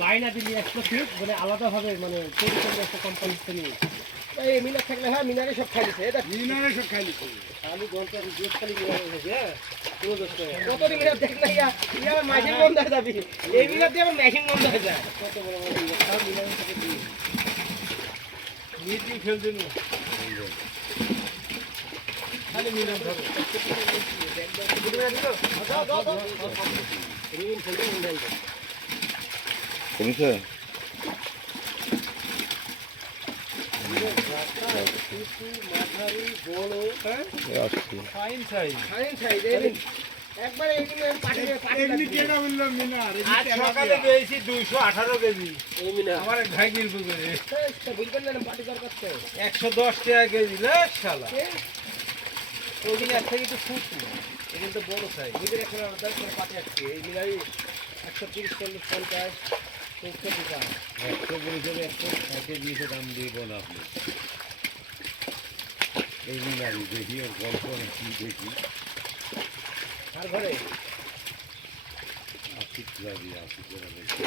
বাইনা দিলি 100 ফিট মানে আলাদাভাবে মানে তৈরি করে একটা কোম্পানি নিয়ে এই মিনার থাকলে হ্যাঁ মিনারে সব খাই দিছে এটা মিনারে সব খাই দিছে আলু দরকার দুধ খালি মিনারে হয়েছে হ্যাঁ পুরো দোস্ত কত দিন মিনার দেখ না ইয়া ইয়া মেশিন বন্ধ হয়ে যাবে এই মিনার দিয়ে আমার মেশিন বন্ধ হয়ে যায় কত বড় বড় মিনার সব মিনারে থেকে দিই নিচে ফেল দিন খালি মিনার ধরো দাও দাও দাও রিমিন ফেল দিন মিনার কমিছে মাঝারি বড় হ্যাঁ ফাইন সাইজ একবারে এমনি কেনা বললাম মিনার আজ সকালে পেয়েছি 218 কেজি এই মিনার আমার এক ভাই কিনবো করে বলবেন না পার্টি দরকার তো 110 টাকা কেজি লে শালা ওই দিন এক থেকে তো ফুট এটা তো বড় সাইজ বুঝে এখন আলাদা করে পাটি আসছে এই মিনারই 130 40 50 70 টাকা 100 দিয়েছে দাম দিব না আপনি এই মিনারি দেখি ওর গল্প কি দেখি আর ঘরে আসিক যাবি আসিক করে দেখি